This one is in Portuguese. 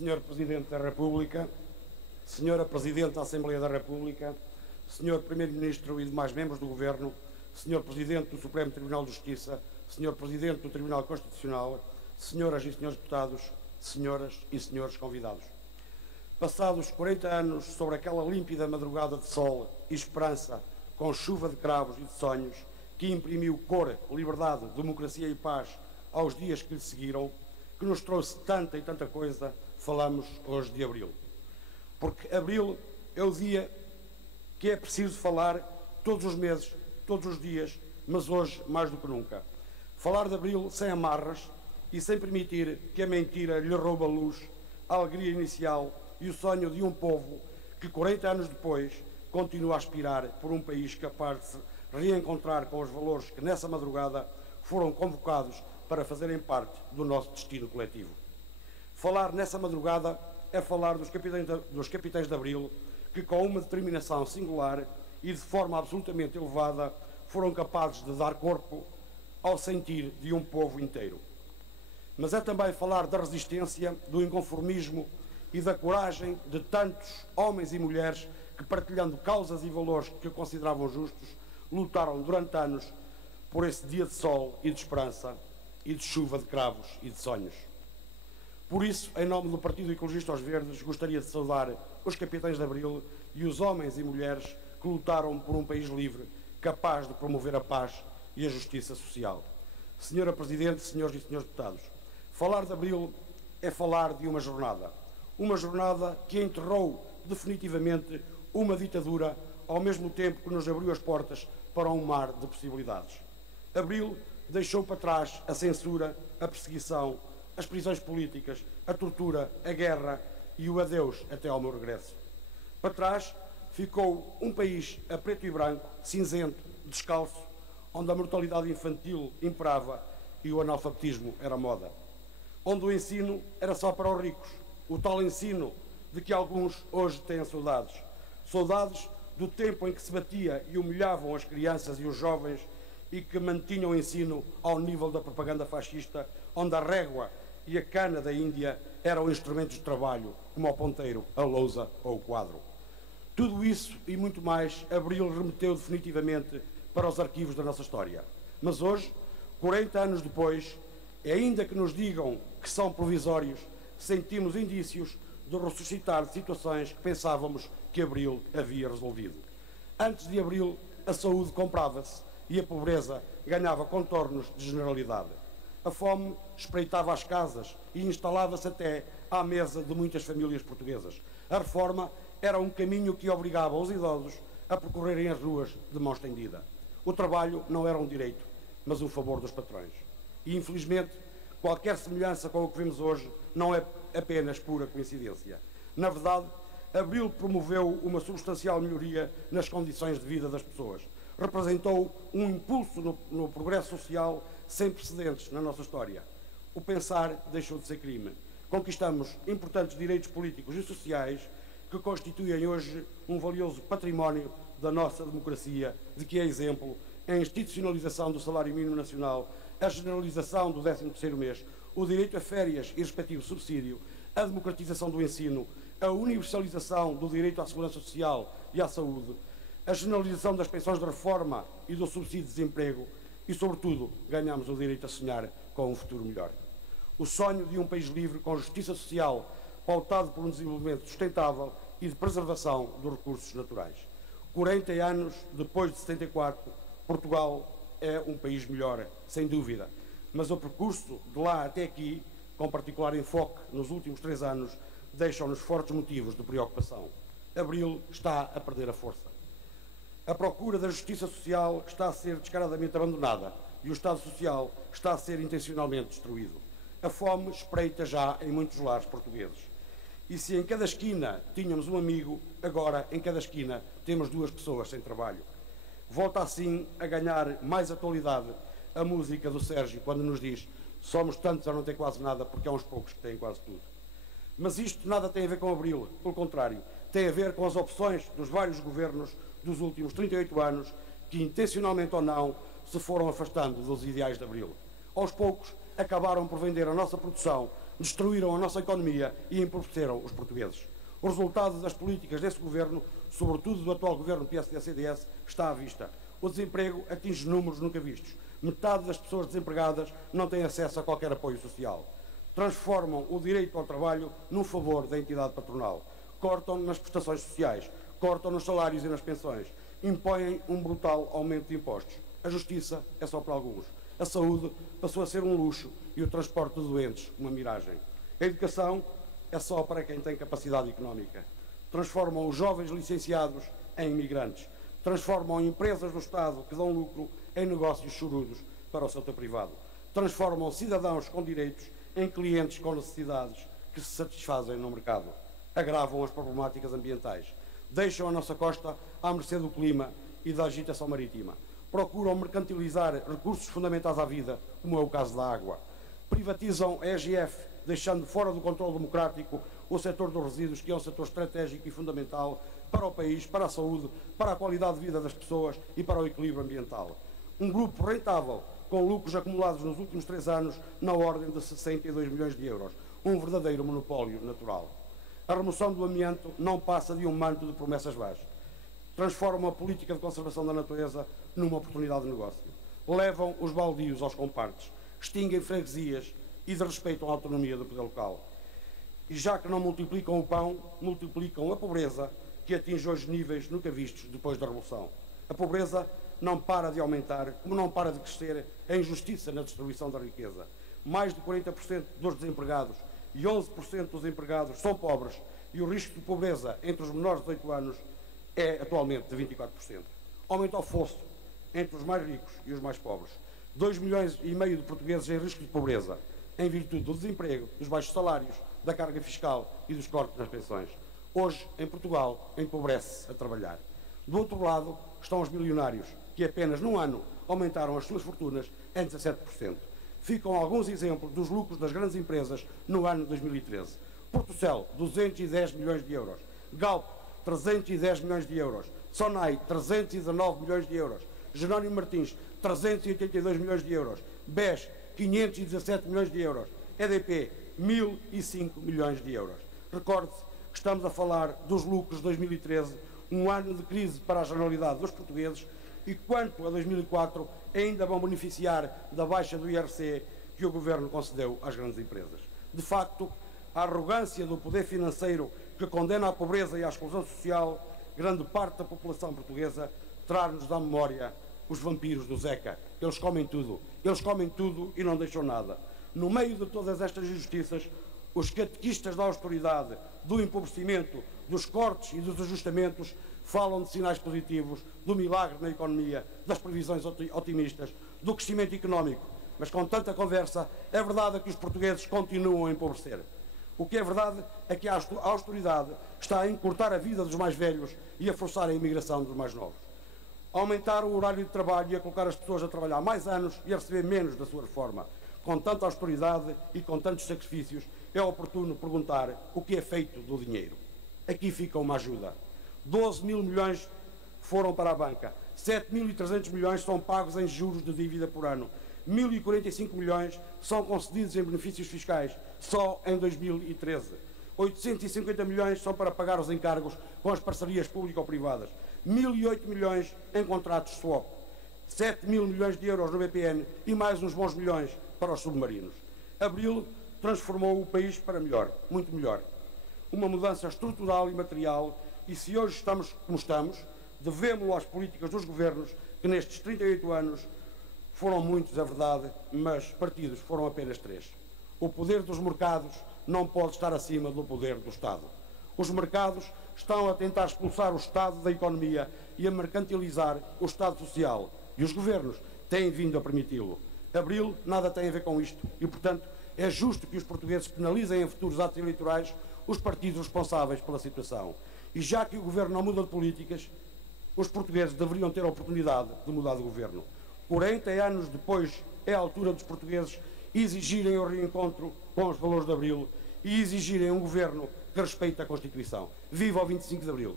Senhor Presidente da República, Senhora Presidente da Assembleia da República, Senhor Primeiro-Ministro e demais membros do Governo, Senhor Presidente do Supremo Tribunal de Justiça, Senhor Presidente do Tribunal Constitucional, Senhoras e Senhores Deputados, Senhoras e Senhores convidados. Passados 40 anos sobre aquela límpida madrugada de sol e esperança, com chuva de cravos e de sonhos, que imprimiu cor, liberdade, democracia e paz aos dias que lhe seguiram, que nos trouxe tanta e tanta coisa, falamos hoje de Abril. Porque Abril é o dia que é preciso falar todos os meses, todos os dias, mas hoje mais do que nunca. Falar de Abril sem amarras e sem permitir que a mentira lhe roube a luz, a alegria inicial e o sonho de um povo que 40 anos depois continua a aspirar por um país capaz de se reencontrar com os valores que nessa madrugada foram convocados para fazerem parte do nosso destino coletivo. Falar nessa madrugada é falar dos capitães de Abril que, com uma determinação singular e de forma absolutamente elevada, foram capazes de dar corpo ao sentir de um povo inteiro. Mas é também falar da resistência, do inconformismo e da coragem de tantos homens e mulheres que, partilhando causas e valores que consideravam justos, lutaram durante anos por esse dia de sol e de esperança e de chuva de cravos e de sonhos. Por isso, em nome do Partido Ecologista aos Verdes, gostaria de saudar os capitães de Abril e os homens e mulheres que lutaram por um país livre, capaz de promover a paz e a justiça social. Senhora Presidente, senhores e senhores deputados, falar de Abril é falar de uma jornada que enterrou definitivamente uma ditadura, ao mesmo tempo que nos abriu as portas para um mar de possibilidades. Abril deixou para trás a censura, a perseguição, as prisões políticas, a tortura, a guerra e o adeus até ao meu regresso. Para trás ficou um país a preto e branco, cinzento, descalço, onde a mortalidade infantil imperava e o analfabetismo era moda. Onde o ensino era só para os ricos, o tal ensino de que alguns hoje têm saudades. Saudades do tempo em que se batia e humilhavam as crianças e os jovens e que mantinham o ensino ao nível da propaganda fascista, onde a régua e a cana da Índia eram instrumentos de trabalho, como o ponteiro, a lousa ou o quadro. Tudo isso e muito mais, Abril remeteu definitivamente para os arquivos da nossa história. Mas hoje, 40 anos depois, e ainda que nos digam que são provisórios, sentimos indícios de ressuscitar de situações que pensávamos que Abril havia resolvido. Antes de Abril, a saúde comprava-se e a pobreza ganhava contornos de generalidade. A fome espreitava as casas e instalava-se até à mesa de muitas famílias portuguesas. A reforma era um caminho que obrigava os idosos a percorrerem as ruas de mão estendida. O trabalho não era um direito, mas um favor dos patrões. E, infelizmente, qualquer semelhança com o que vemos hoje não é apenas pura coincidência. Na verdade, Abril promoveu uma substancial melhoria nas condições de vida das pessoas. Representou um impulso no progresso social sem precedentes na nossa história. O pensar deixou de ser crime. Conquistamos importantes direitos políticos e sociais que constituem hoje um valioso património da nossa democracia, de que é exemplo a institucionalização do salário mínimo nacional, a generalização do 13º mês, o direito a férias e respectivo subsídio, a democratização do ensino, a universalização do direito à segurança social e à saúde, a generalização das pensões de reforma e do subsídio de desemprego e, sobretudo, ganhamos o direito a sonhar com um futuro melhor. O sonho de um país livre com justiça social, pautado por um desenvolvimento sustentável e de preservação dos recursos naturais. 40 anos depois de 74, Portugal é um país melhor, sem dúvida, mas o percurso de lá até aqui, com particular enfoque nos últimos 3 anos, deixam-nos fortes motivos de preocupação. Abril está a perder a força. A procura da justiça social está a ser descaradamente abandonada e o Estado Social está a ser intencionalmente destruído. A fome espreita já em muitos lares portugueses. E se em cada esquina tínhamos um amigo, agora em cada esquina temos 2 pessoas sem trabalho. Volta assim a ganhar mais atualidade a música do Sérgio quando nos diz: somos tantos a não ter quase nada porque há uns poucos que têm quase tudo. Mas isto nada tem a ver com Abril, pelo contrário, tem a ver com as opções dos vários governos dos últimos 38 anos que, intencionalmente ou não, se foram afastando dos ideais de Abril. Aos poucos, acabaram por vender a nossa produção destruíram a nossa economia e empobreceram os portugueses. O resultado das políticas desse governo, sobretudo do atual governo PSD-CDS, está à vista. O desemprego atinge números nunca vistos. Metade das pessoas desempregadas não tem acesso a qualquer apoio social. Transformam o direito ao trabalho num favor da entidade patronal. Cortam nas prestações sociais, cortam nos salários e nas pensões. Impõem um brutal aumento de impostos. A justiça é só para alguns. A saúde passou a ser um luxo e o transporte de doentes uma miragem. A educação é só para quem tem capacidade económica. Transformam os jovens licenciados em imigrantes. Transformam empresas do Estado que dão lucro em negócios chorudos para o setor privado. Transformam cidadãos com direitos em clientes com necessidades que se satisfazem no mercado. Agravam as problemáticas ambientais. Deixam a nossa costa à mercê do clima e da agitação marítima. Procuram mercantilizar recursos fundamentais à vida, como é o caso da água. Privatizam a EGF, deixando fora do controle democrático o setor dos resíduos, que é um setor estratégico e fundamental para o país, para a saúde, para a qualidade de vida das pessoas e para o equilíbrio ambiental. Um grupo rentável, com lucros acumulados nos últimos 3 anos na ordem de 62 milhões de euros. Um verdadeiro monopólio natural. A remoção do amianto não passa de um manto de promessas vãs. Transformam a política de conservação da natureza numa oportunidade de negócio. Levam os baldios aos compartes, extinguem freguesias e desrespeitam a autonomia do poder local. E já que não multiplicam o pão, multiplicam a pobreza, que atinge hoje níveis nunca vistos depois da Revolução. A pobreza não para de aumentar, como não para de crescer a injustiça na distribuição da riqueza. Mais de 40% dos desempregados e 11% dos empregados são pobres e o risco de pobreza entre os menores de 18 anos é atualmente de 24%. Aumenta o fosso entre os mais ricos e os mais pobres. 2,5 milhões de portugueses em risco de pobreza, em virtude do desemprego, dos baixos salários, da carga fiscal e dos cortes nas pensões. Hoje, em Portugal, empobrece-se a trabalhar. Do outro lado, estão os milionários, que apenas num ano aumentaram as suas fortunas em 17%. Ficam alguns exemplos dos lucros das grandes empresas no ano de 2013. Portucel, 210 milhões de euros. Galp, 310 milhões de euros. Sonai, 319 milhões de euros. Jerónimo Martins, 382 milhões de euros. BES, 517 milhões de euros. EDP, 1.005 milhões de euros. Recorde-se que estamos a falar dos lucros de 2013, um ano de crise para a generalidade dos portugueses, e quanto a 2004 ainda vão beneficiar da baixa do IRC que o Governo concedeu às grandes empresas. De facto, a arrogância do poder financeiro que condena à pobreza e à exclusão social grande parte da população portuguesa traz-nos da memória os vampiros do Zeca. Eles comem tudo e não deixam nada. No meio de todas estas injustiças, os catequistas da austeridade, do empobrecimento, dos cortes e dos ajustamentos falam de sinais positivos, do milagre na economia, das previsões otimistas, do crescimento económico. Mas com tanta conversa, é verdade que os portugueses continuam a empobrecer. O que é verdade é que a austeridade está a encurtar a vida dos mais velhos e a forçar a imigração dos mais novos. Aumentar o horário de trabalho e a colocar as pessoas a trabalhar mais anos e a receber menos da sua reforma. Com tanta austeridade e com tantos sacrifícios, é oportuno perguntar o que é feito do dinheiro. Aqui fica uma ajuda. 12 mil milhões foram para a banca. 7.300 milhões são pagos em juros de dívida por ano. 1.045 milhões são concedidos em benefícios fiscais, só em 2013. 850 milhões são para pagar os encargos com as parcerias público-privadas. 1.008 milhões em contratos swap. 7 mil milhões de euros no BPN e mais uns bons milhões para os submarinos. Abril transformou o país para melhor, muito melhor. Uma mudança estrutural e material, e se hoje estamos como estamos, devemos-lo às políticas dos governos que nestes 38 anos foram muitos, é verdade, mas partidos foram apenas 3. O poder dos mercados não pode estar acima do poder do Estado. Os mercados estão a tentar expulsar o Estado da economia e a mercantilizar o Estado social, e os governos têm vindo a permiti-lo. Abril nada tem a ver com isto e, portanto, é justo que os portugueses penalizem em futuros atos eleitorais os partidos responsáveis pela situação. E já que o governo não muda de políticas, os portugueses deveriam ter a oportunidade de mudar de governo. 40 anos depois, é a altura dos portugueses exigirem o reencontro com os valores de Abril e exigirem um governo que respeite a Constituição. Viva o 25 de Abril!